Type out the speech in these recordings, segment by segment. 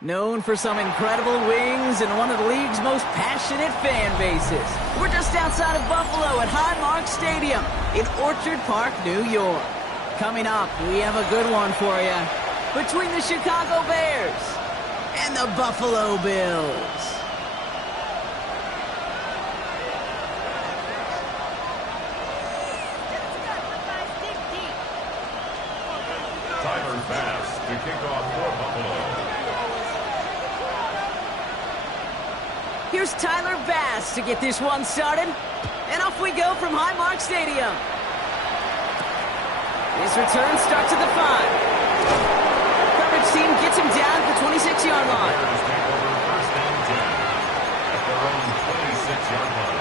Known for some incredible wings and one of the league's most passionate fan bases. We're just outside of Buffalo at Highmark Stadium in Orchard Park, New York. Coming up, we have a good one for you. Between the Chicago Bears and the Buffalo Bills. Tyler Bass to kick off for Buffalo. Here's Tyler Bass to get this one started. And off we go from Highmark Stadium. His return starts at the 5. Coverage team gets him down at the 26-yard line. Bears take over first and 10 at their own 26-yard line.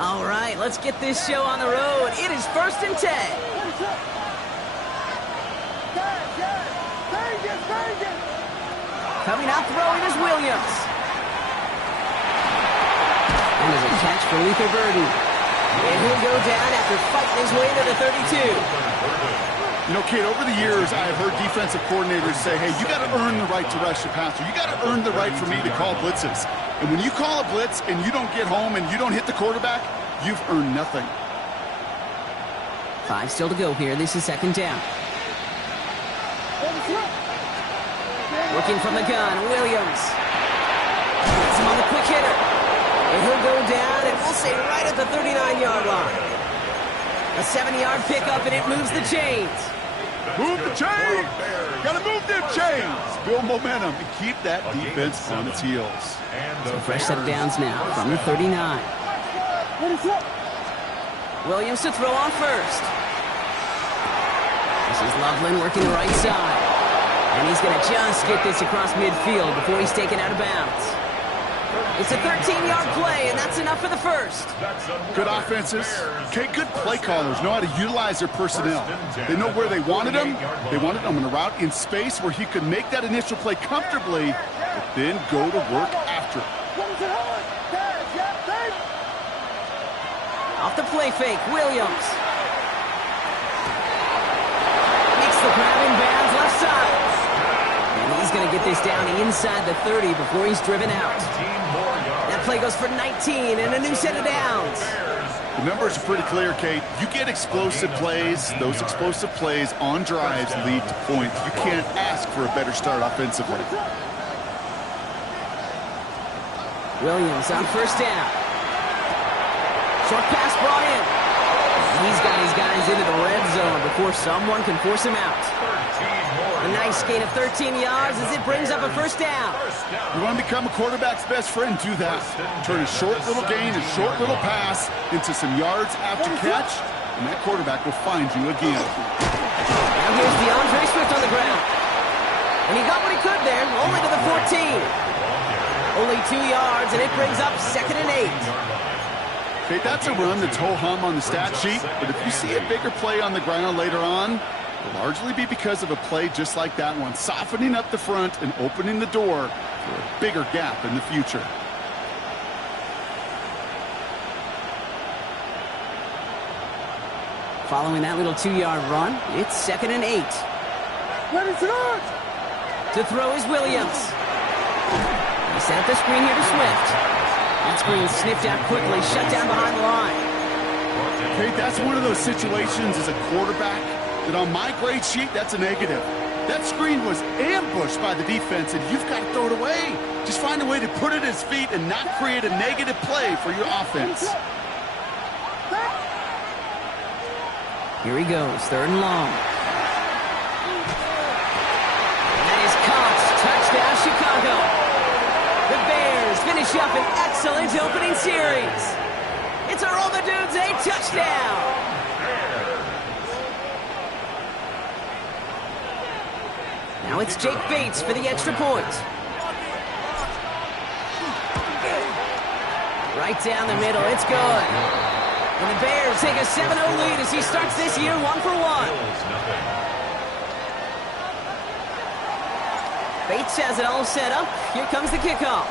All right, let's get this show on the road. It is first and 10. Coming out throwing is Williams. And there's a catch for Luther Burden. And he'll go down after fighting his way to the 32. You know, Kate, over the years, I have heard defensive coordinators say, hey, you got to earn the right to rush the passer. You got to earn the right for me to call blitzes. And when you call a blitz and you don't get home and you don't hit the quarterback, you've earned nothing. 5 still to go here. This is second down. Working from the gun, Williams. Gets him on the quick hitter. And he'll go down, and we'll say right at the 39-yard line. A 7-yard pickup, and it moves the chains. Move the chains! Got to move them chains! Build momentum and keep that defense on its heels. So fresh set of downs now from the 39. Williams to throw on first. This is Loveland working the right side. And he's going to just get this across midfield before he's taken out of bounds. It's a 13-yard play, and that's enough for the first. Good offenses. Okay, good play callers know how to utilize their personnel. They know where they wanted him. They wanted him in a route in space where he could make that initial play comfortably, but then go to work after it. Off the play fake, Williams. Makes the grab in bounds left side. And he's going to get this down inside the 30 before he's driven out. That play goes for 19 and a new set of downs. The numbers are pretty clear, Kate. You get explosive plays. Those explosive plays on drives lead to points. You can't ask for a better start offensively. Williams on first down. Short pass brought in. He's got his guys into the red zone before someone can force him out. A nice gain of 13 yards as it brings up a first down. You want to become a quarterback's best friend, do that. Turn a short little gain, a short little pass into some yards after catch, and that quarterback will find you again. Now here's DeAndre Swift on the ground. And he got what he could there, only to the 14. Only 2 yards, and it brings up second and 8. Okay, that's a run that's ho-hum on the stat sheet, but if you see a bigger play on the ground later on, it'll largely be because of a play just like that one, softening up the front and opening the door for a bigger gap in the future. Following that little 2-yard run, it's second and 8. To throw is Williams. He set up the screen here to Swift. That screen sniffed out quickly, shut down behind the line. Okay, that's one of those situations as a quarterback that on my grade sheet, that's a negative. That screen was ambushed by the defense, and you've got to throw it away. Just find a way to put it at his feet and not create a negative play for your offense. Here he goes, third and long. That is caught. Touchdown, Chicago. The Bears finish up an excellent opening series. It's a Roll the Dudes a touchdown. Now it's Jake Bates for the extra point. Right down the middle, it's good. And the Bears take a 7-0 lead as he starts this year 1 for 1. Bates has it all set up. Here comes the kickoff.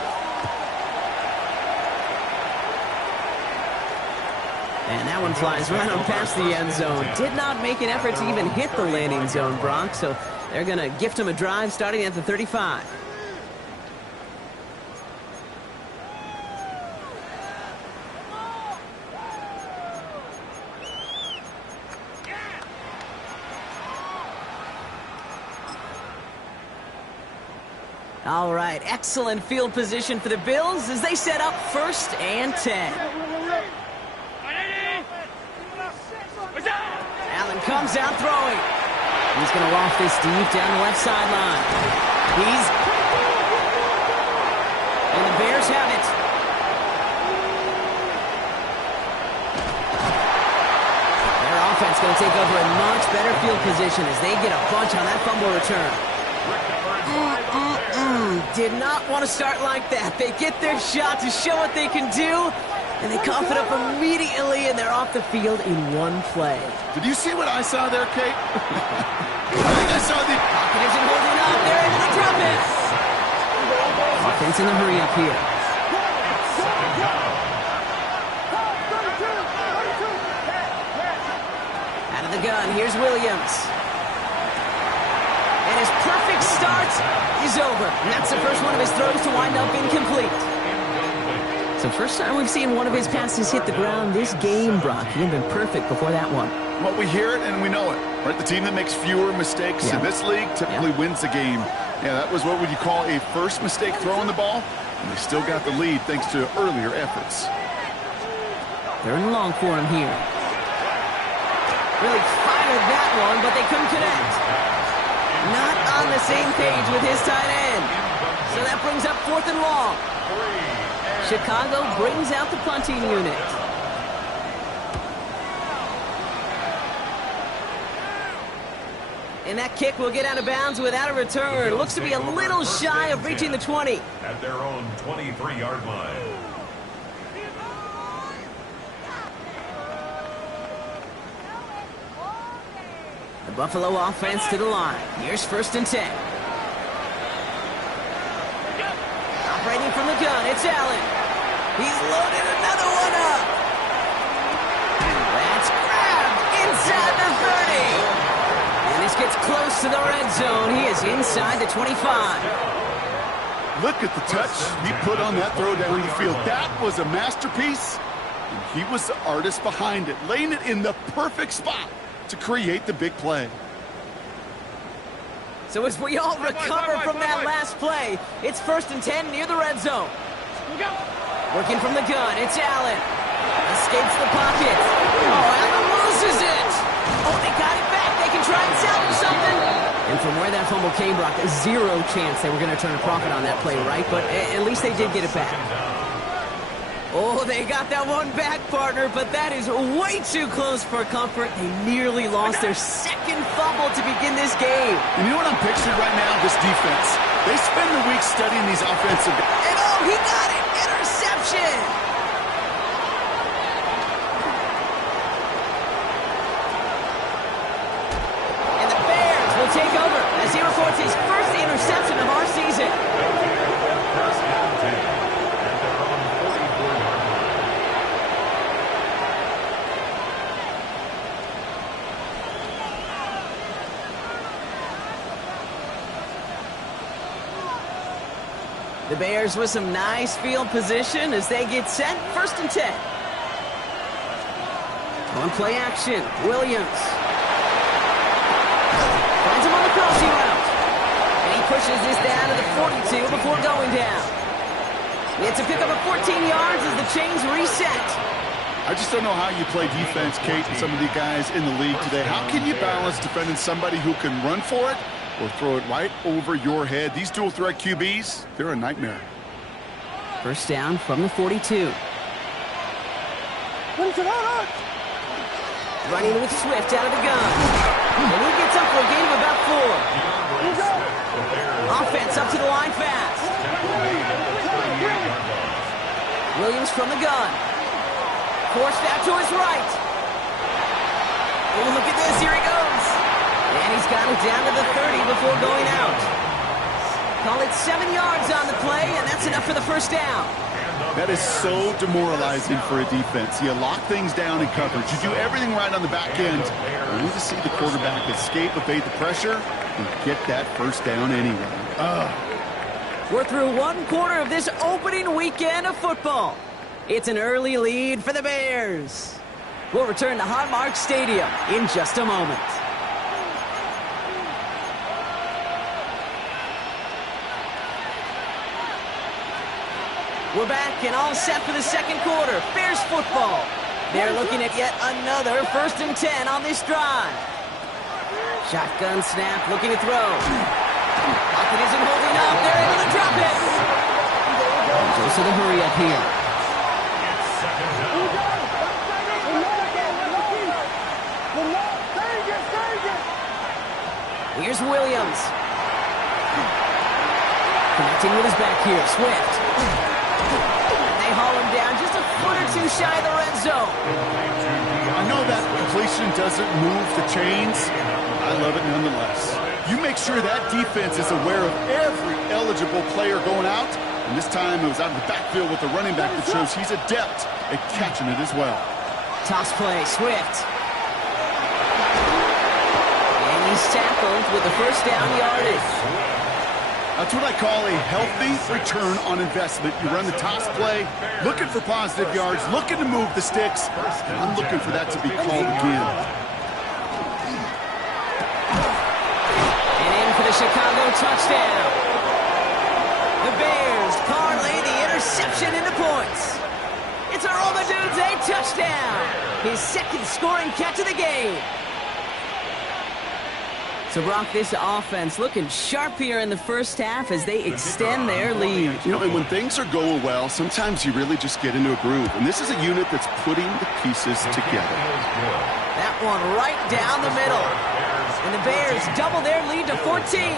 And that one flies right on past the end zone. Did not make an effort to even hit the landing zone, Brock. So they're going to gift him a drive starting at the 35. All right, excellent field position for the Bills as they set up 1st and 10. Allen comes out throwing. He's going to loft this deep down the left sideline. And the Bears have it. Their offense going to take over a much better field position as they get a bunch on that fumble return. Did not want to start like that. They get their shot to show what they can do, and they cough it up immediately, and they're off the field in one play. Did you see what I saw there, Kate? I think I saw the... Pocket isn't holding up. They're into the drop it. Offense in the hurry up here. Out of the gun, here's Williams. And his perfect start is over. And that's the first one of his throws to wind up incomplete. So first time we've seen one of his passes hit the ground this game, Brock. He had been perfect before that one. Well, we hear it and we know it, right? The team that makes fewer mistakes in this league typically wins the game. Yeah, that was what would you call a first mistake throwing the ball, and they still got the lead thanks to earlier efforts. They're in long for him here. Really fired that one, but they couldn't connect. Not on the same page with his tight end. So that brings up 4th and long. Chicago brings out the punting unit. And that kick will get out of bounds without a return. Looks to be a little shy of reaching the 20. At their own 23-yard line. The Buffalo offense to the line. Here's 1st and 10. Operating from the gun, it's Allen. He's loaded another one up. That's grabbed inside the 30. And this gets close to the red zone. He is inside the 25. Look at the touch he put on that throw down the field. That was a masterpiece, and he was the artist behind it, laying it in the perfect spot to create the big play. So as we all recover from that last play, it's 1st and 10 near the red zone. Working from the gun, it's Allen. Escapes the pocket. Oh, Allen loses it. Oh, they got it back. They can try and salvage something. And from where that fumble came, Brock, zero chance they were going to turn a profit on that play, right? But at least they did get it back. Oh, they got that one back, partner, but that is way too close for comfort. They nearly lost their 2nd fumble to begin this game. And you know what I'm picturing right now? This defense. They spend the week studying these offensive... And oh, he got it! Interception! And the Bears will take over as he reports his first interception of our season. The Bears with some nice field position as they get set. 1st and 10. On play action, Williams. Finds him on the crossing route. And he pushes this down to the 42 before going down. It's a pickup of 14 yards as the chains reset. I just don't know how you play defense, Kate, and some of the guys in the league today. How can you balance defending somebody who can run for it or throw it right over your head? These dual threat QBs, they're a nightmare. 1st down from the 42. Running with Swift out of the gun. And he gets up for a gain of about 4. Offense up to the line fast. Williams from the gun. Forced out to his right. Oh, look at this. Here he goes. And he's got it down to the 30 before going out. Call it 7 yards on the play, and that's enough for the first down. That is so demoralizing for a defense. You lock things down in coverage. You do everything right on the back end. You need to see the quarterback escape, evade the pressure, and get that first down anyway. We're through one quarter of this opening weekend of football. It's an early lead for the Bears. We'll return to Highmark Stadium in just a moment. We're back and all set for the second quarter. Bears football. They're looking at yet another 1st and 10 on this drive. Shotgun snap, looking to throw. Pocket isn't holding up. They're able to drop it. So the hurry up here. Here's Williams. Connecting with his back here. Swift. They haul him down just a foot or two shy of the red zone. I know that completion doesn't move the chains. I love it nonetheless. You make sure that defense is aware of every eligible player going out. And this time it was out of the backfield with the running back that shows he's adept at catching it as well. Toss play, Swift. And he's tackled with the first down yardage. That's what I call a healthy return on investment. You run the toss play, looking for positive yards, looking to move the sticks. I'm looking for that to be called again. And in for the Chicago touchdown. The Bears parlay the interception into points. It's a Romadudes a touchdown. His second scoring catch of the game. So, Brock, this offense looking sharp here in the first half as they extend their lead. You know, and when things are going well, sometimes you really just get into a groove. And this is a unit that's putting the pieces together. That one right down the middle. And the Bears double their lead to 14.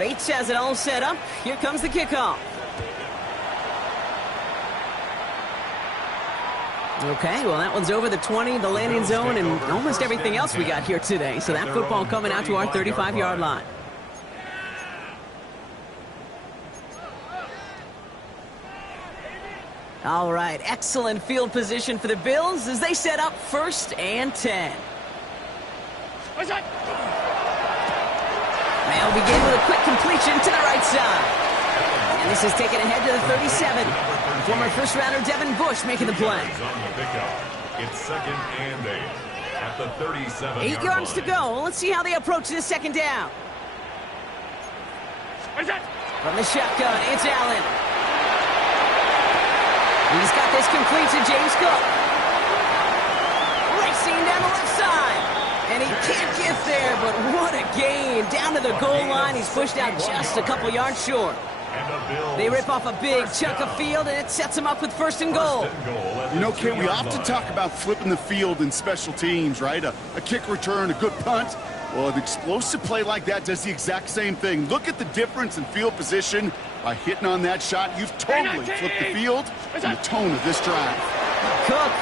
Bates has it all set up. Here comes the kickoff. Okay, well, that one's over the 20, the landing zone, and almost everything else we got here today. So that football coming out to our 35-yard line. All right, excellent field position for the Bills as they set up 1st and 10. They'll begin with a quick completion to the right side. And this is taken ahead to the 37. Former first-rounder Devin Bush making the play. It's 2nd and 8 at the 37. 8 yards to go. Let's see how they approach this second down. From the shotgun, it's Allen. He's got this complete to James Cook. Racing down the left side. And he can't get there, but what a gain. Down to the goal line. He's pushed out just a couple yards short. They rip off a big chunk of field, and it sets them up with 1st and goal. You know, Kent, we often talk about flipping the field in special teams, right? A kick return, a good punt. Well, an explosive play like that does the exact same thing. Look at the difference in field position. By hitting on that shot, you've totally flipped the field and the tone of this drive. Cook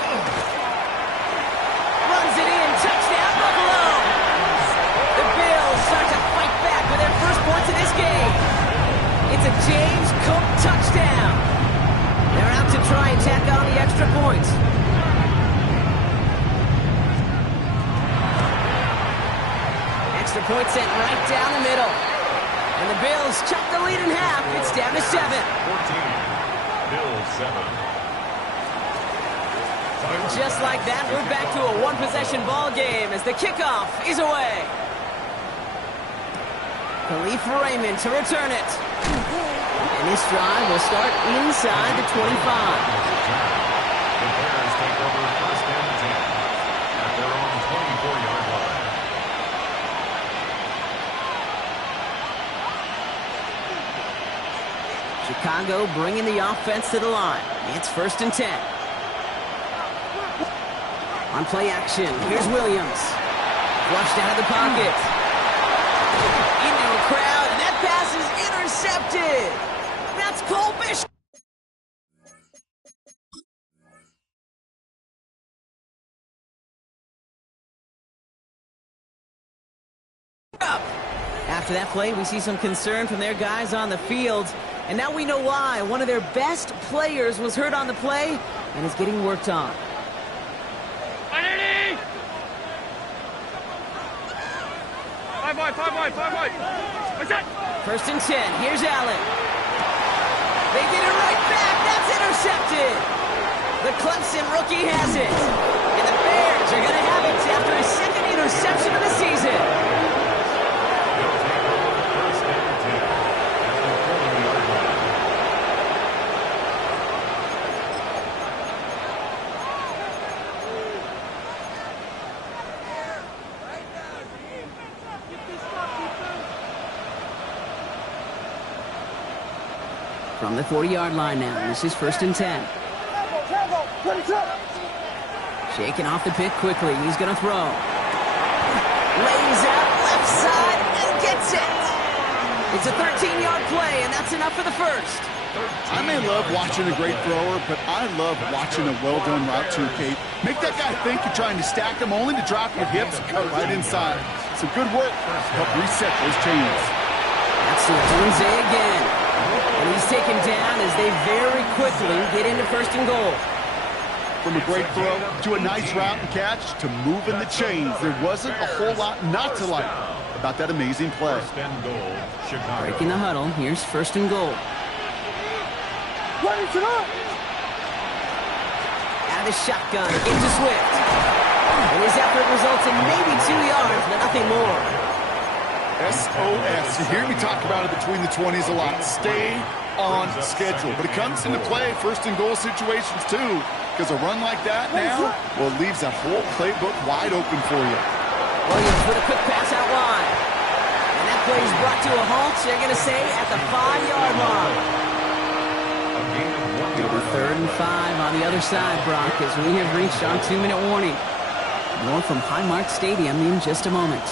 runs it in. Touchdown, Buffalo. The Bills start to fight back with their first points in this game. It's a James Cook touchdown. They're out to try and tack on the extra points. Extra point sent right down the middle. And the Bills chop the lead in half. It's down to 7. 14. Bills 7. And just like that, we're back to a one-possession ball game as the kickoff is away. Khalif Raymond to return it. And this drive will start inside the 25. The Bears take over 1st and 10 at their own 24-yard line. Chicago bringing the offense to the line. It's 1st and 10. On play action, here's Williams. Flushed out of the pocket. Into a crowd, and that pass is intercepted. That's Cole Bishop. After that play, we see some concern from their guys on the field. And now we know why. One of their best players was hurt on the play and is getting worked on. First and 10. Here's Allen. They get it right back. That's intercepted. The Clemson rookie has it. And the Bears are going to have it after his second interception of the season. From the 40-yard line now, this is first and 10. Shaking off the pick quickly. He's going to throw. Lays out left side and gets it. It's a 13-yard play, and that's enough for the first. I may love watching a great thrower, but I love watching a well-done route too, Kate. Make that guy think you're trying to stack him, only to drop your hips and cut right inside. Some good work to help reset those chains. That's Lindsay again. And he's taken down as they very quickly get into first and goal. From a great throw to a nice route and catch to moving the chains, there wasn't a whole lot not to like about that amazing play. First and goal, Chicago. Breaking the huddle, here's first and goal. Out of the shotgun, into Swift. And his effort results in maybe 2 yards, but nothing more. SOS. You hear me talk about it between the 20s a lot. Stay on schedule. But it comes into play first and goal situations too. Because a run like that now, well, it leaves that whole playbook wide open for you. Williams with a quick pass out wide. And that play is brought to a halt, they're going to say, at the 5-yard line. It'll be 3rd and 5 on the other side, Brock, as we have reached our 2-minute warning. More from Highmark Stadium in just a moment.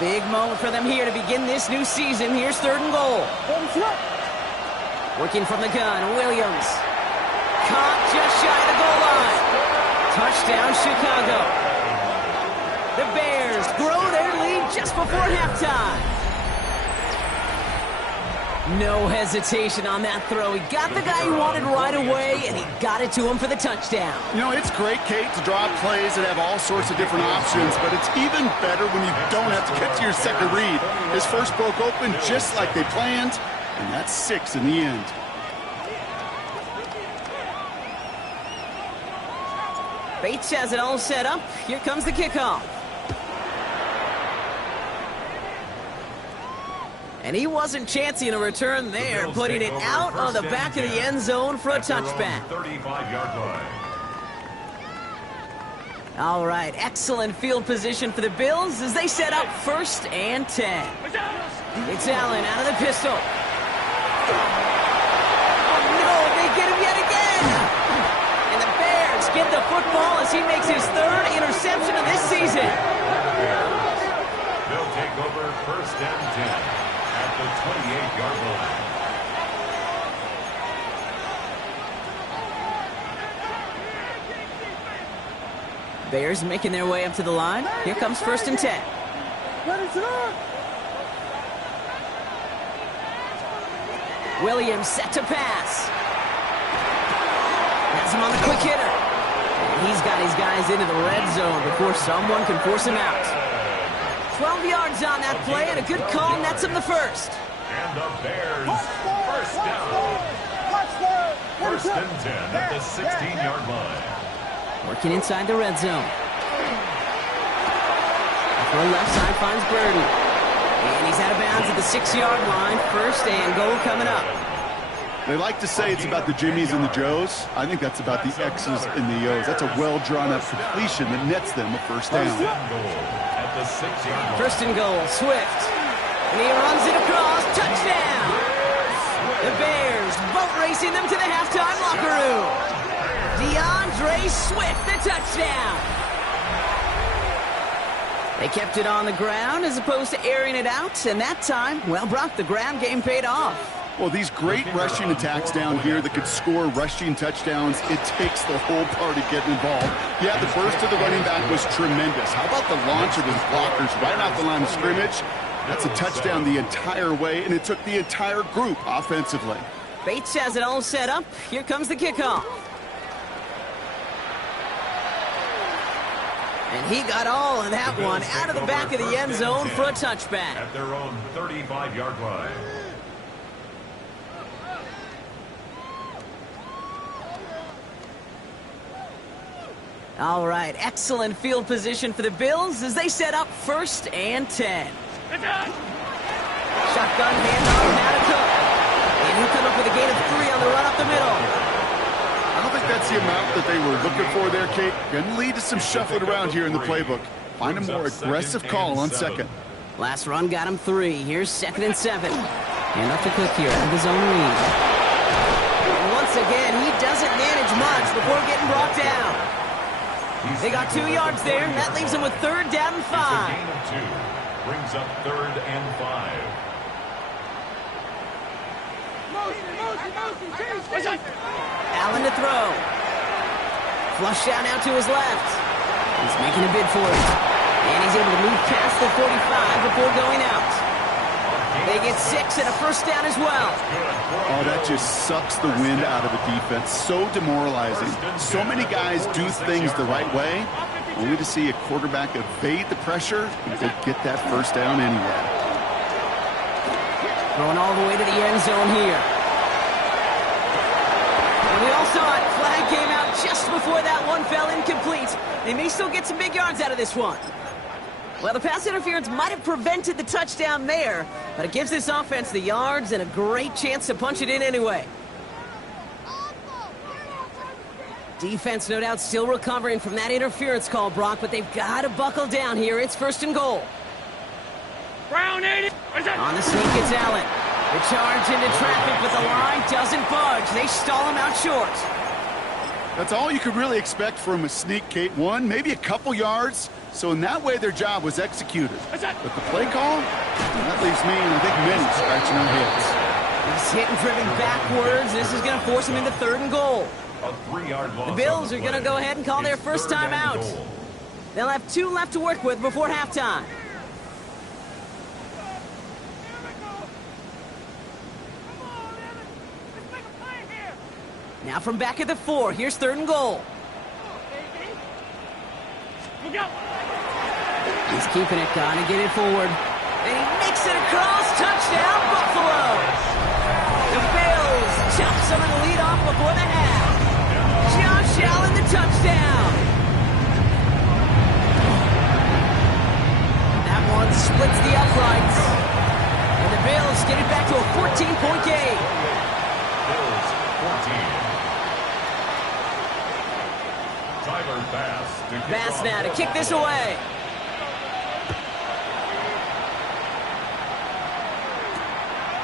Big moment for them here to begin this new season. Here's 3rd and goal. Working from the gun, Williams. Caught just shy of the goal line. Touchdown, Chicago. The Bears grow their lead just before halftime. No hesitation on that throw. He got the guy he wanted right away, and he got it to him for the touchdown. You know, it's great, Kate, to draw plays that have all sorts of different options, but it's even better when you don't have to get to your second read. His first broke open just like they planned, and that's 6 in the end. Bates has it all set up. Here comes the kickoff. And he wasn't chancing a return there, putting it out on the back of the end zone for a touchback. 35-yard line. All right, excellent field position for the Bills as they set up 1st and 10. It's Allen out of the pistol. Oh, no, they get him yet again. And the Bears get the football as he makes his 3rd interception of this season. They'll take over 1st and 10. At the 28-yard line. Bears making their way up to the line. Here comes 1st and 10. Williams set to pass. Has him on the quick hitter. And he's got his guys into the red zone before someone can force him out. 12 yards on that play, and a good call nets him the first. And the Bears, first down. 1st and 10 at the 16-yard line. Working inside the red zone. For a left side finds Burden. And he's out of bounds at the 6-yard line. 1st and goal coming up. They like to say it's about the Jimmies and the Joes. I think that's about the X's and the O's. That's a well-drawn-up completion that nets them a first down. At the 6-yard line. 1st and goal, Swift. And he runs it across. Touchdown! The Bears boat racing them to the halftime locker room. DeAndre Swift, the touchdown. They kept it on the ground as opposed to airing it out. And that time, well, Brock, the ground game paid off. Well, these great rushing attacks down here that could score rushing touchdowns, it takes the whole party getting involved. Yeah, the burst of the running back was tremendous. How about the launch of his blockers right off the line of scrimmage? That's a touchdown the entire way, and it took the entire group offensively. Bates has it all set up. Here comes the kickoff. And he got all of that one out of the back of the end zone for a touchback. At their own 35-yard line. All right, excellent field position for the Bills as they set up 1st and 10. Shotgun handoff now to Cook. And he'll come up with a gain of 3 on the run up the middle. I don't think that's the amount that they were looking for there, Kate. Going to lead to some shuffling around here in the playbook. Find a more aggressive call on 2nd. Last run got him 3. Here's 2nd and 7. And up to Cook here out of his own lead. And once again, he doesn't manage much before getting brought down. They got 2 yards there, and that leaves them with 3rd down and 5. It's a gain of 2. Brings up 3rd and 5. Allen to throw. Flush out now to his left. He's making a bid for it. And he's able to move past the 45 before going out. They get 6 and a 1st down as well. Oh, that just sucks the wind out of a defense. So demoralizing. So many guys do things the right way, only to see a quarterback evade the pressure and to get that 1st down anyway. Going all the way to the end zone here. And we all saw it. Flag came out just before that one fell incomplete. They may still get some big yards out of this one. Well, the pass interference might have prevented the touchdown there, but it gives this offense the yards and a great chance to punch it in anyway. Defense, no doubt, still recovering from that interference call, Brock, but they've got to buckle down here. It's 1st and goal. On the sneak, it's Allen. The charge into traffic, but the line doesn't budge. They stall him out short. That's all you could really expect from a sneak, Kate. 1, maybe a couple yards. So in that way, their job was executed. But the play call, that leaves me and I think many scratching our heads. He's hit and driven backwards. This is going to force him into 3rd and goal. A 3-yard loss. The Bills are going to go ahead and call their first time out. They'll have 2 left to work with before halftime. Now from back at the 4, here's 3rd and goal. He's keeping it, gonna get it forward. And he makes it across, touchdown, Buffalo! The Bills chop some of the lead off before the half. Josh Allen, the touchdown! That one splits the uprights. And the Bills get it back to a 14-point game. Bills 14. Tyler Bass now to kick this away.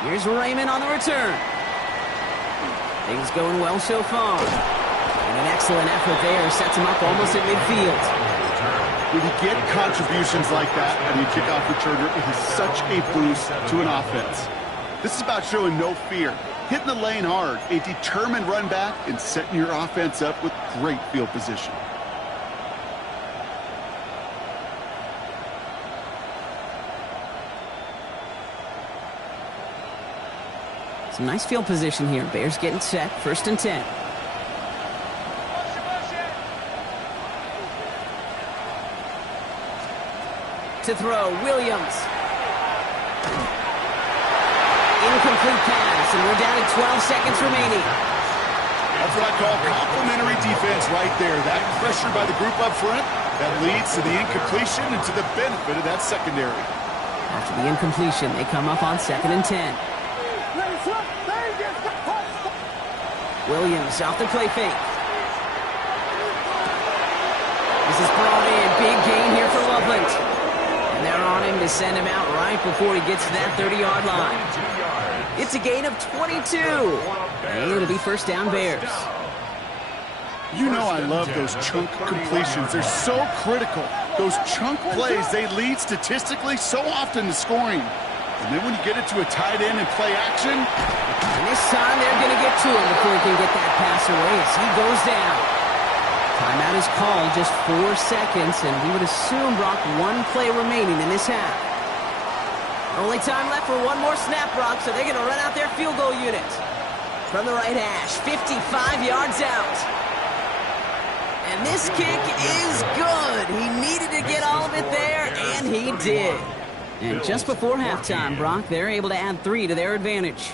Here's Raymond on the return. Things going well so far. And an excellent effort there sets him up almost at midfield. When you get contributions like that and you kickoff returner, it is such a boost to an offense. This is about showing no fear, hitting the lane hard, a determined run back, and setting your offense up with great field position. Some nice field position here. Bears getting set, 1st and 10. To throw, Williams. Incomplete pass, and we're down to 12 seconds remaining. That's what I call complimentary defense right there. That pressure by the group up front, that leads to the incompletion and to the benefit of that secondary. After the incompletion, they come up on 2nd and 10. Williams off the play fake. This is brought in. Big gain here for Loveland. And they're on him to send him out right before he gets to that 30-yard line. It's a gain of 22. And it'll be 1st down Bears. You know I love those chunk completions. They're so critical. Those chunk plays, they lead statistically so often to scoring. And then when you get it to a tight end and play action, it And this time they're going to get to him before he can get that pass away as he goes down. Timeout is called, just 4 seconds, and we would assume, Brock, 1 play remaining in this half. Only time left for one more snap, Brock, so they're going to run out their field goal unit. From the right hash, 55 yards out. And this kick is good. He needed to get all of it there, and he did. And just before halftime, Brock, they're able to add 3 to their advantage.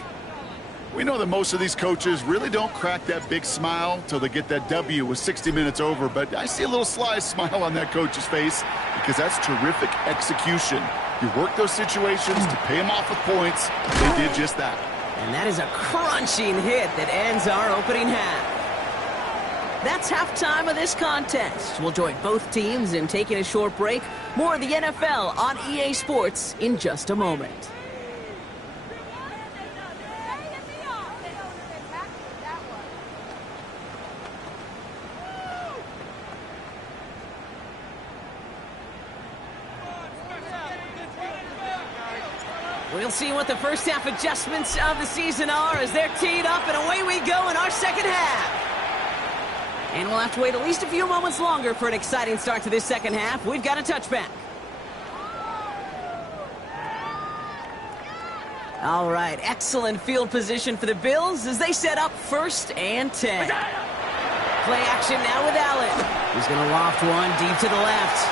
We know that most of these coaches really don't crack that big smile till they get that W with 60 minutes over, but I see a little sly smile on that coach's face because that's terrific execution. You work those situations to pay them off with points. They did just that. And that is a crunching hit that ends our opening half. That's halftime of this contest. We'll join both teams in taking a short break. More of the NFL on EA Sports in just a moment. We'll see what the first half adjustments of the season are as they're teed up, and away we go in our second half. And we'll have to wait at least a few moments longer for an exciting start to this second half. We've got a touchback. All right, excellent field position for the Bills as they set up 1st and 10. Play action now with Allen. He's going to loft one deep to the left.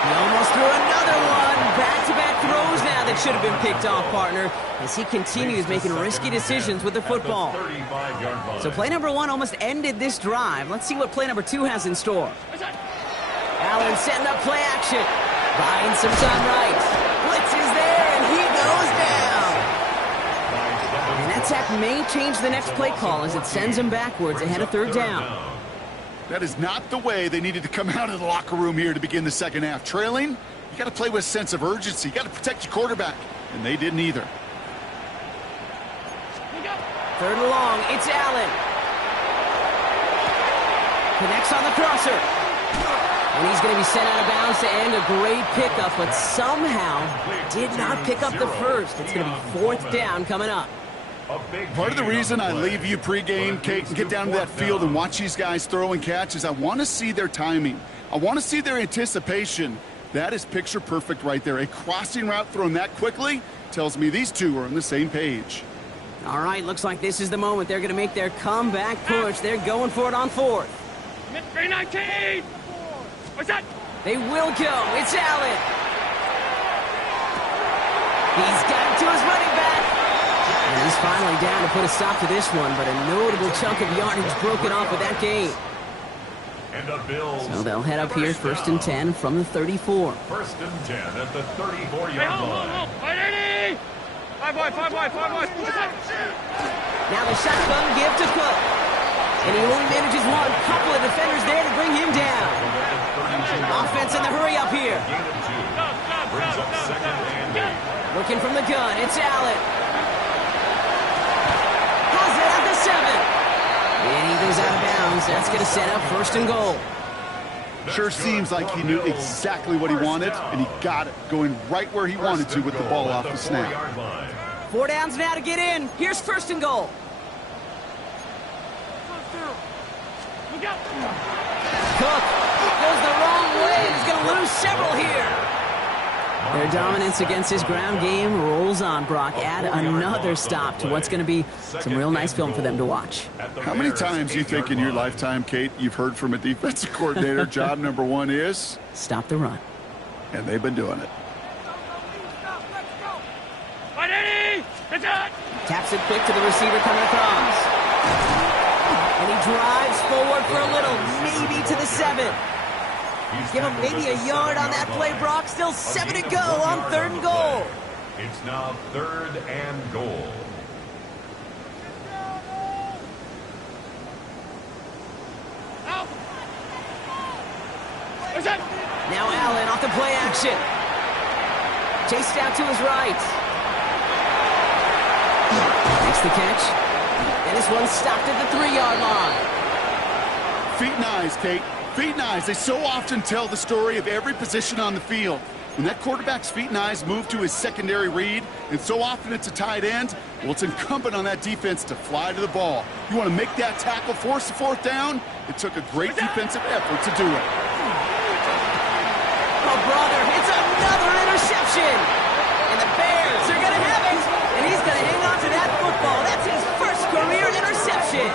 He almost threw another one. Back-to-back throws now that should have been picked off, partner, as he continues making risky decisions with the football. So play number 1 almost ended this drive. Let's see what play number 2 has in store. Allen setting up play action. Buying some time right. Blitz is there, and he goes down. And that sack may change the next play call as it sends him backwards ahead of 3rd down. That is not the way they needed to come out of the locker room here to begin the second half. Trailing, you got to play with a sense of urgency. You got to protect your quarterback, and they didn't either. 3rd and long, it's Allen. Connects on the crosser. And he's going to be sent out of bounds to end a great pickup, but somehow did not pick up the first. It's going to be 4th down coming up. Part of the reason I leave you pregame, Kate, and get down to that field and watch these guys throw and catch is I want to see their timing. I want to see their anticipation. That is picture perfect right there. A crossing route thrown that quickly tells me these two are on the same page. All right, looks like this is the moment they're going to make their comeback push. They're going for it on 4th. 319! What's that? They will go. It's Allen. He's got it to his running back. And he's finally down to put a stop to this one, but a notable chunk of yardage broken off with that gain. So they'll head up here 1st and 10 from the 34. 1st and 10 at the 34-yard line. 5 wide. Now the shotgun give to Cook. And he only manages one. Couple of defenders there to bring him down. Offense in the hurry up here. Looking from the gun. It's Allen. Has it at the 7. And he goes out of bounds. That's going to set up 1st and goal. Sure seems like he knew exactly what he wanted, and he got it, going right where he wanted to with the ball off the snap. 4 downs now to get in. Here's 1st and goal. Cook goes the wrong way and is going to lose several here. Their dominance against his ground game rolls on, Brock. Add another stop to what's going to be some real nice film for them to watch. How many times do you think in your lifetime, Kate, you've heard from a defensive coordinator, job number 1 is? Stop the run. And they've been doing it. Taps it quick to the receiver coming across. And he drives forward for a little, maybe to the 7. Give him maybe a yard on that play, Brock. Still 7 to go on 3rd and goal. It's now 3rd and goal. Now Allen off the play action. Chased out to his right. Makes the catch. And this one's stopped at the 3-yard line. Feet and eyes, Kate. Feet and eyes, they so often tell the story of every position on the field. When that quarterback's feet and eyes move to his secondary read, and so often it's a tight end, well, it's incumbent on that defense to fly to the ball. You want to make that tackle, force the fourth down? It took a great defensive effort to do it. Oh, brother, it's another interception. And the Bears are going to have it. And he's going to hang on to that football. That's his first career interception.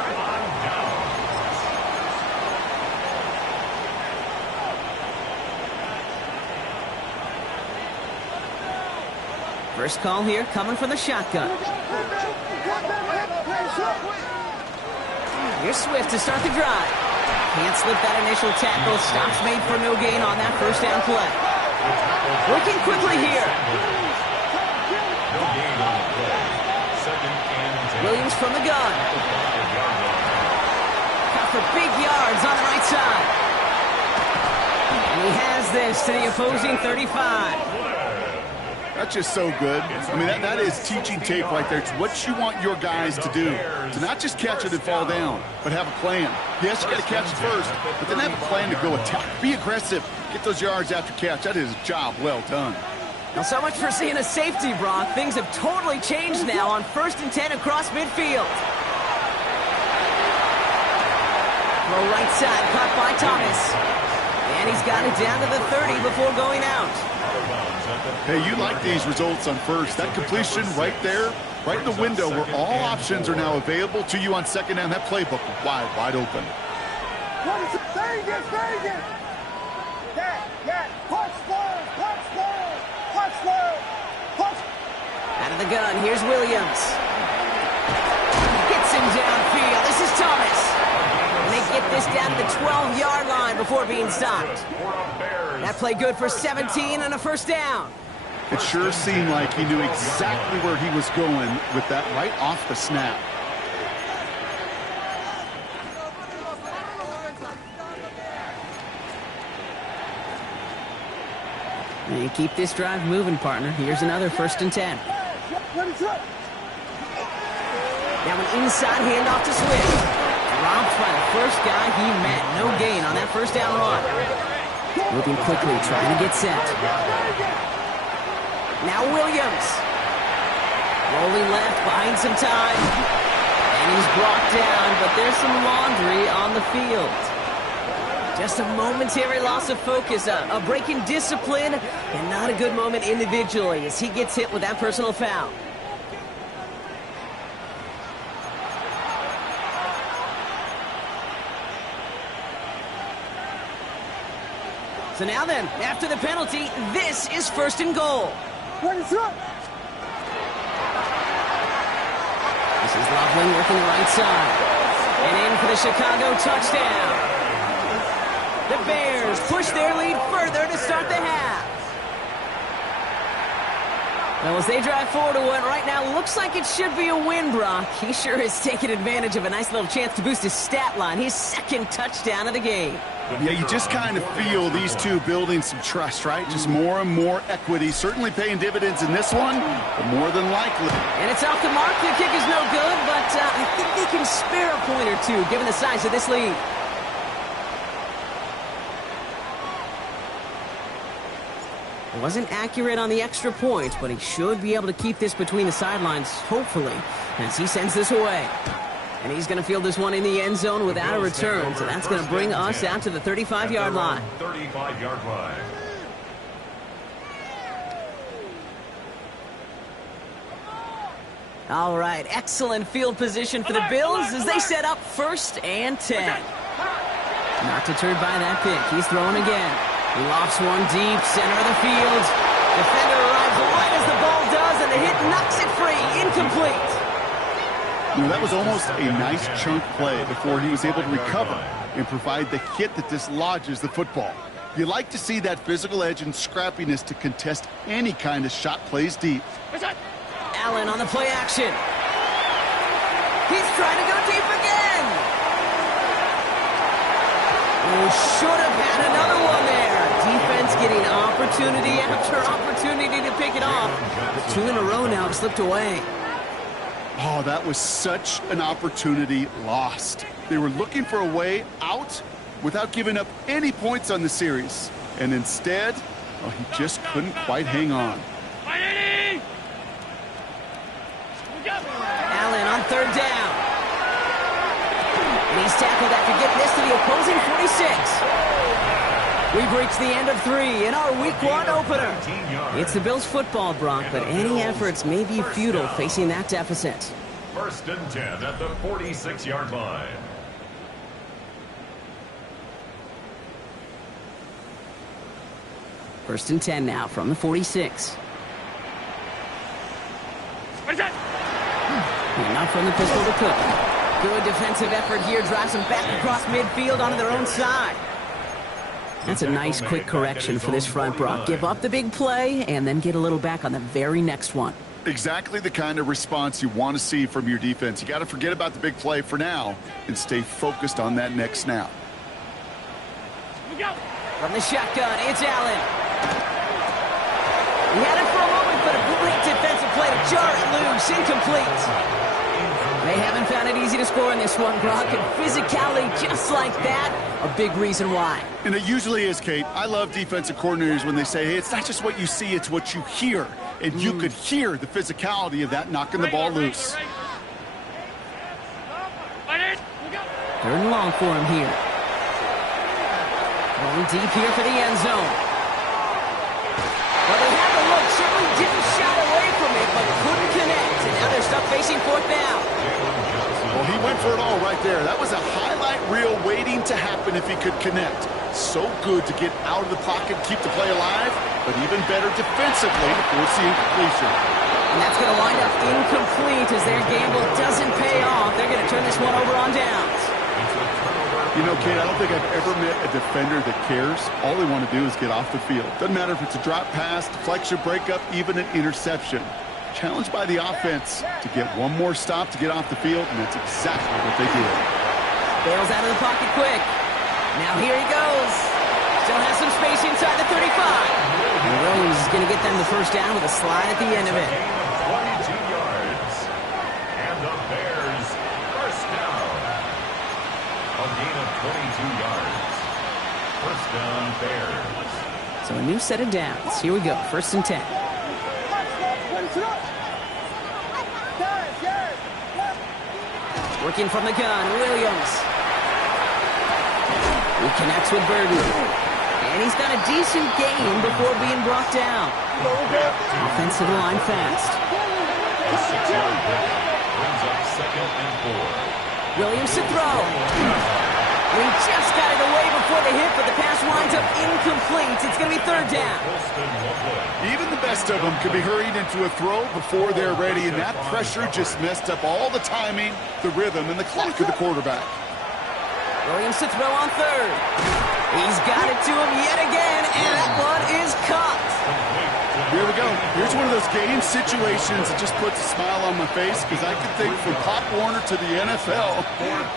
First call here coming from the shotgun. Here's Swift to start the drive. Can't slip that initial tackle. Stops made for no gain on that first down play. Working quickly here. No gain on the play. Second and 10. Williams from the gun. Got for big yards on the right side. And he has this to the opposing 35. That's just so good. I mean, that is teaching tape right there. It's what you want your guys to do. To not just catch it and fall down, but have a plan. Yes, you got to catch it first, but then have a plan to go attack. Be aggressive. Get those yards after catch. That is a job well done. Well, so much for seeing a safety, Brock. Things have totally changed now on 1st and 10 across midfield. Low right side, caught by Thomas. And he's got it down to the 30 before going out. Hey, you like these results on first. That completion right there, right in the window where all options are now available to you on second down. That playbook wide open. Out of the gun, here's Williams. Gets him downfield. This is Thomas. And they get this down to the 12-yard line before being stopped. That play good for 17 and a first down. It sure seemed like he knew exactly where he was going with that right off the snap. And keep this drive moving, partner. Here's another 1st and 10. Now an inside handoff to Swift. Dropped by the first guy he met. No gain on that first down run. Moving quickly, trying to get set. Now Williams. Rolling left, buying some time. And he's brought down, but there's some laundry on the field. Just a momentary loss of focus, a break in discipline, and not a good moment individually as he gets hit with that personal foul. So now then, after the penalty, this is 1st and goal. This is Loveland working the right side. And in for the Chicago touchdown. The Bears push their lead further to start the half. Well, as they drive forward to what right now looks like it should be a win, Brock. He sure is taking advantage of a nice little chance to boost his stat line. His 2nd touchdown of the game. Yeah, you just kind of feel these two building some trust, right? Just more and more equity. Certainly paying dividends in this one, but more than likely. And it's off the mark. The kick is no good, but I think they can spare a point or two given the size of this lead. Wasn't accurate on the extra point, but he should be able to keep this between the sidelines, hopefully, as he sends this away. And he's going to field this one in the end zone without a return, so that's going to bring us out to the 35-yard line. 35-yard line. All right, excellent field position for the Bills as they set up 1st and 10. Not deterred by that pick. He's throwing again. He lofts one deep, center of the field. Defender arrives right as the ball does, and the hit knocks it free. Incomplete. You know, that was almost a nice chunk play before he was able to recover and provide the hit that dislodges the football. You like to see that physical edge and scrappiness to contest any kind of shot plays deep. Allen on the play action. He's trying to go deep again. Oh, should have had another one there. Defense getting opportunity after opportunity to pick it off. But 2 in a row now have slipped away. Oh, that was such an opportunity lost. They were looking for a way out, without giving up any points on the series. And instead, well, he just couldn't quite hang on. Allen on third down. And he's tackled after getting this to the opposing 46. We've reached the end of 3 in our Week 1 opener. It's the Bills football, Brock, but any efforts may be futile facing that deficit. 1st and 10 at the 46-yard line. First and 10 now from the 46. Enough from the pistol to Cook. Good defensive effort here. Drives them back across midfield onto their own side. That's a nice quick correction for this front, Brock. Give up the big play and then get a little back on the very next one. Exactly the kind of response you want to see from your defense. You got to forget about the big play for now and stay focused on that next snap. From the shotgun, it's Allen. He had it for a moment, but a great defensive play to jar it loose. Incomplete. They haven't found it easy to score in this one, Brock, and physicality just like that, a big reason why. And it usually is, Kate. I love defensive coordinators when they say, hey, it's not just what you see, it's what you hear. And you could hear the physicality of that knocking the ball loose. 3rd and long for him here. Going deep here for the end zone. Well, they had the look, certainly didn't shy away from it, but couldn't connect. And now they're stuck facing 4th down. Well, he went for it all right there. That was a highlight reel waiting to happen if he could connect. So good to get out of the pocket, keep the play alive, but even better defensively to force the incompletion. And that's going to wind up incomplete as their gamble doesn't pay off. They're going to turn this one over on downs. You know, Kate, I don't think I've ever met a defender that cares. All they want to do is get off the field. Doesn't matter if it's a drop pass, deflection, breakup, even an interception. Challenged by the offense to get one more stop to get off the field, and that's exactly what they did. Bails out of the pocket quick. Now here he goes. Still has some space inside the 35. And Williams is going to get them the first down with a slide at the end of it. 22 yards. And the Bears first down. A gain of 22 yards. First down, Bears. So a new set of downs. Here we go. 1st and 10. Working from the gun, Williams. He connects with Burden. And he's got a decent gain before being brought down. Offensive line fast. A 6-yard pick brings up 2nd and 4. Williams to throw. And he just got it away before the hit, but the pass winds up incomplete. It's going to be 3rd down. Even the best of them could be hurried into a throw before they're ready, and that pressure just messed up all the timing, the rhythm, and the clock of the quarterback. Williams to throw on 3rd. He's got it to him yet again, and that one is caught. Here we go. Here's one of those game situations that just puts a smile on my face, because I can think from Pop Warner to the NFL,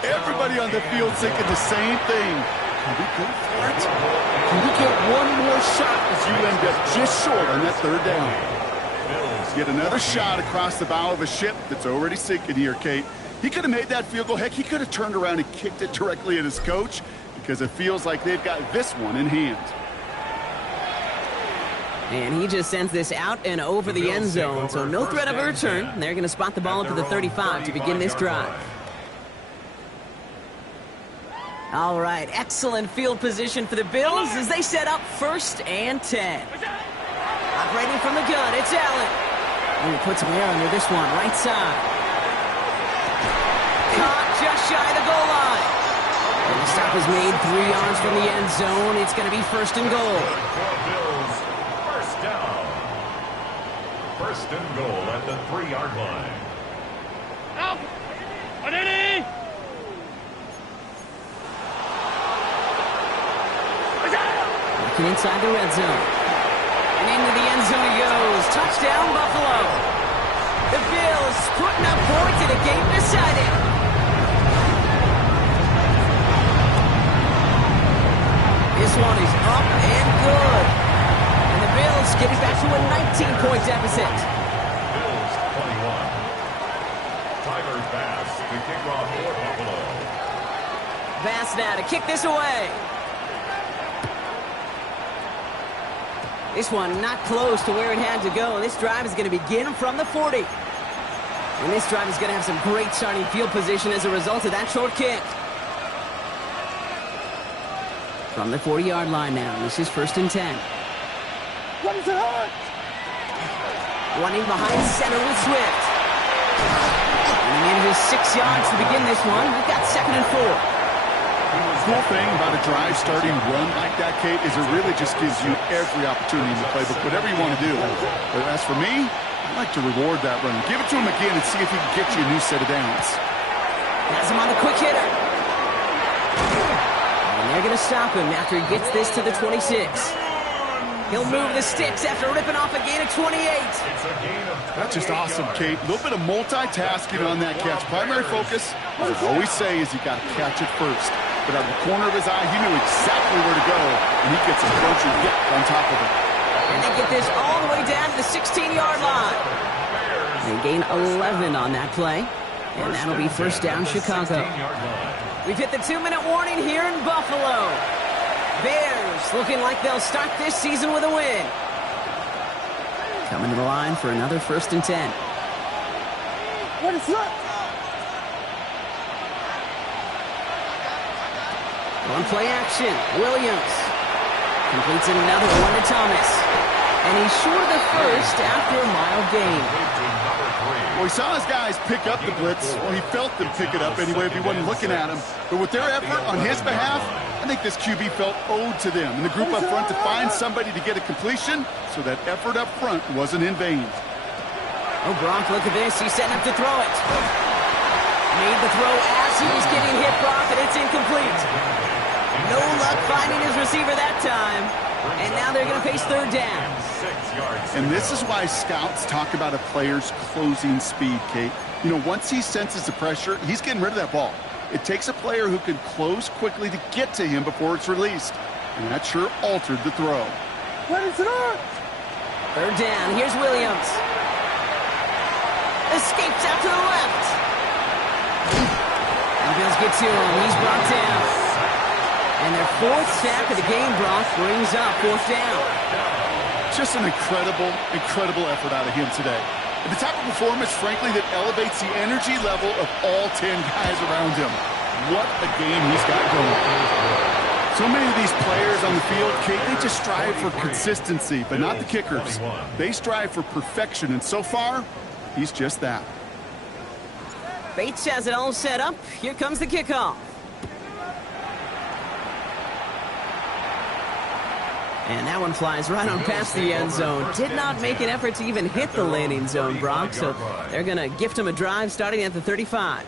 everybody on the field thinking the same thing. Can we go for it? Can we get one more shot as you end up just short on that 3rd down? Get another shot across the bow of a ship that's already sinking here, Kate. He could have made that field goal. Heck, he could have turned around and kicked it directly at his coach, because it feels like they've got this one in hand. And he just sends this out and over the end zone, so no threat of a return. They're going to spot the ball up to the 35 to begin this drive. All right, excellent field position for the Bills as they set up 1st and 10. Operating from the gun, it's Allen. And he puts Ware under this one, right side. Caught just shy of the goal line. And the stop is made 3 yards from the end zone. It's going to be 1st and goal. Bills, first down. 1st and goal at the 3-yard line. Out! Ready! Looking inside the red zone. And into the end zone he goes. Touchdown, Buffalo. The Bills putting up points in a game decided. This one is up and good. And the Bills getting back to a 19-point deficit. Bills 21. Tyler Bass to kick off for Buffalo. Pass now to kick this away. This one not close to where it had to go. This drive is going to begin from the 40. And this drive is going to have some great starting field position as a result of that short kick. From the 40-yard line now, this is 1st and 10. Running behind center with Swift. Running in his 6 yards to begin this one. We've got 2nd and 4. The cool thing about a drive starting run like that, Kate, is it really just gives you every opportunity in the playbook, whatever you want to do. But as for me, I like to reward that run. Give it to him again and see if he can get you a new set of downs. Has him on the quick hitter. And they're going to stop him after he gets this to the 26. He'll move the sticks after ripping off a gain of 28. That's just awesome, Kate. A little bit of multitasking on that catch. Primary focus, as I always say, is you got to catch it first. But out of the corner of his eye, he knew exactly where to go, and he gets a bunch of yip on top of it. And they get this all the way down to the 16-yard line. They gain 11 on that play, and that'll be 1st down Chicago. We've hit the 2-minute warning here in Buffalo. Bears looking like they'll start this season with a win. Coming to the line for another 1st and 10. What is that? On play action, Williams completes another one to Thomas. And he's short of the first after a mile gain. Well, he saw his guys pick up the blitz. Well, he felt them pick it up anyway if he wasn't looking at him. But with their effort on his behalf, I think this QB felt owed to them and the group up front to find somebody to get a completion, so that effort up front wasn't in vain. Oh, Gronk, look at this. He's setting up to throw it. Made the throw as he was getting hit, Brock, and it's incomplete. No luck finding his receiver that time. And now they're going to face 3rd down. And this is why scouts talk about a player's closing speed, Kate. You know, once he senses the pressure, he's getting rid of that ball. It takes a player who can close quickly to get to him before it's released. And that sure altered the throw. What is it on? 3rd down. Here's Williams. Escapes out to the left. And Bills get to him. He's brought down. And their 4th sack of the game, Brock, brings up 4th down. Just an incredible effort out of him today. And the type of performance, frankly, that elevates the energy level of all 10 guys around him. What a game he's got going. So many of these players on the field, Kate, they just strive for consistency, but not the kickers. They strive for perfection, and so far, he's just that. Bates has it all set up. Here comes the kickoff. And that one flies right on past the end zone. Did not make an effort to even hit the landing zone, Brock, so they're going to gift him a drive starting at the 35.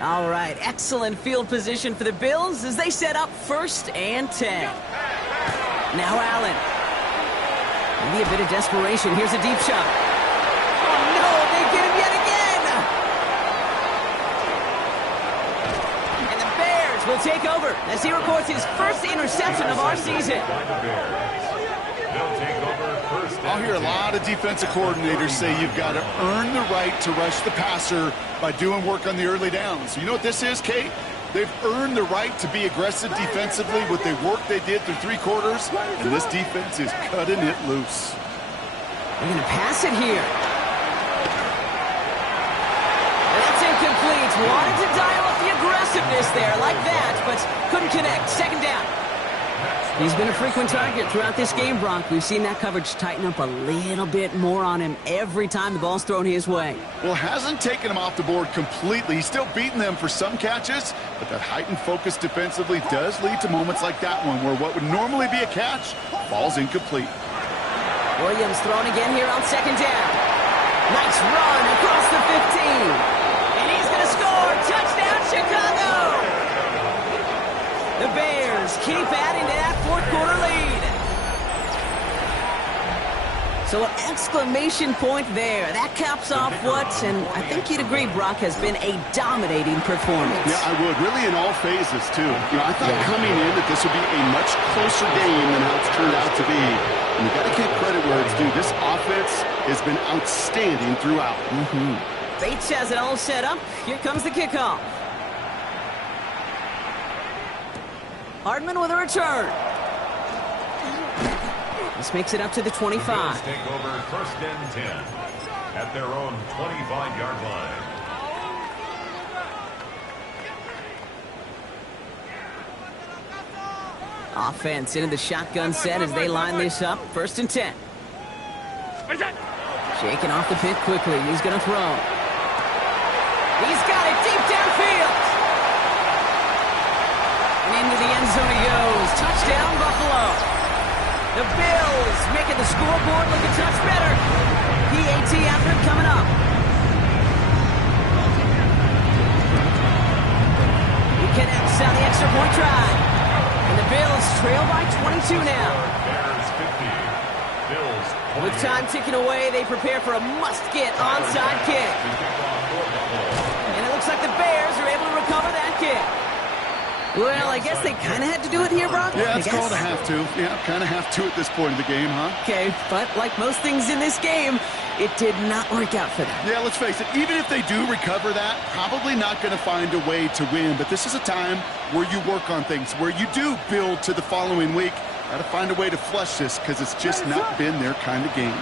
All right, excellent field position for the Bills as they set up 1st and 10. Now Allen. Maybe a bit of desperation. Here's a deep shot. Oh, no, they get him yet again. And the Bears will take over as he records his 1st interception of our season. I'll hear a lot of defensive coordinators say you've got to earn the right to rush the passer by doing work on the early downs. You know what this is, Kate? They've earned the right to be aggressive defensively with the work they did through 3 quarters, and this defense is cutting it loose. They're going to pass it here. That's incomplete. Wanted to dial up the aggressiveness there like that, but couldn't connect. 2nd down. He's been a frequent target throughout this game, Brock. We've seen that coverage tighten up a little bit more on him every time the ball's thrown his way. Well, hasn't taken him off the board completely. He's still beating them for some catches, but that heightened focus defensively does lead to moments like that one where what would normally be a catch falls incomplete. Williams thrown again here on 2nd down. Nice run across the 15. And he's going to score. Touchdown, Chicago! The Bears keep adding to that 4th quarter lead. So an exclamation point there. That caps off what, and I think you'd agree, Brock, has been a dominating performance. Yeah, I would. Really in all phases, too. I thought coming in that this would be a much closer game than how it's turned out to be. And you got to give credit where it's due. This offense has been outstanding throughout. Bates has it all set up. Here comes the kickoff. Hardman with a return. This makes it up to the 25. The Bills take over first and 10 at their own 25-yard line. Offense into the shotgun set as they line this up. First and 10. Shaking off the pit quickly. He's going to throw. He's got it deep downfield. And into the end zone he goes. Touchdown, Buffalo. The Bills making the scoreboard look a touch better. PAT effort coming up. He connects on the extra point try. And the Bills trail by 22 now. Bears 50. Bills 20. With time ticking away, they prepare for a must-get onside kick. And it looks like the Bears are able to recover that kick. Well, I guess they kind of had to do it here, Brock. Yeah, it's called a have to. Yeah, kind of have to at this point in the game, huh? Okay, but like most things in this game, it did not work out for them. Yeah, let's face it, even if they do recover that, probably not going to find a way to win. But this is a time where you work on things, where you do build to the following week. Got to find a way to flush this because it's just not been their kind of game.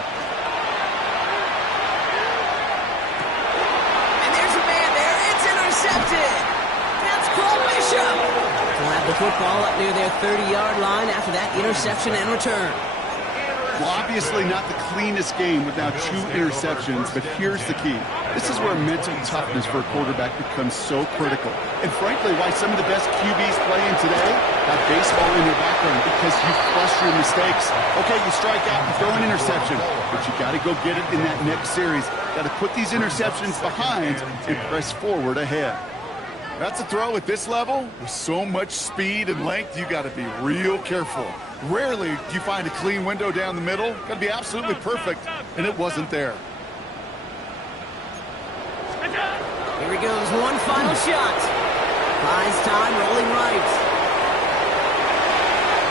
And there's a man there. It's intercepted. That's Cole Bishop. They'll have the football up near their 30-yard line after that interception and return. Well, obviously not the cleanest game without 2 interceptions, but here's the key. This is where mental toughness for a quarterback becomes so critical. And frankly, why some of the best QBs playing today have baseball in their background, because you flush your mistakes. Okay, you strike out and throw an interception, but you got to go get it in that next series. Got to put these interceptions behind and press forward ahead. That's a throw at this level. With so much speed and length, you got to be real careful. Rarely do you find a clean window down the middle. Got to be absolutely perfect, and it wasn't there. Here he goes, one final shot. Buys time, rolling right.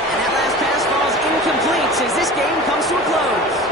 And that last pass falls incomplete as this game comes to a close.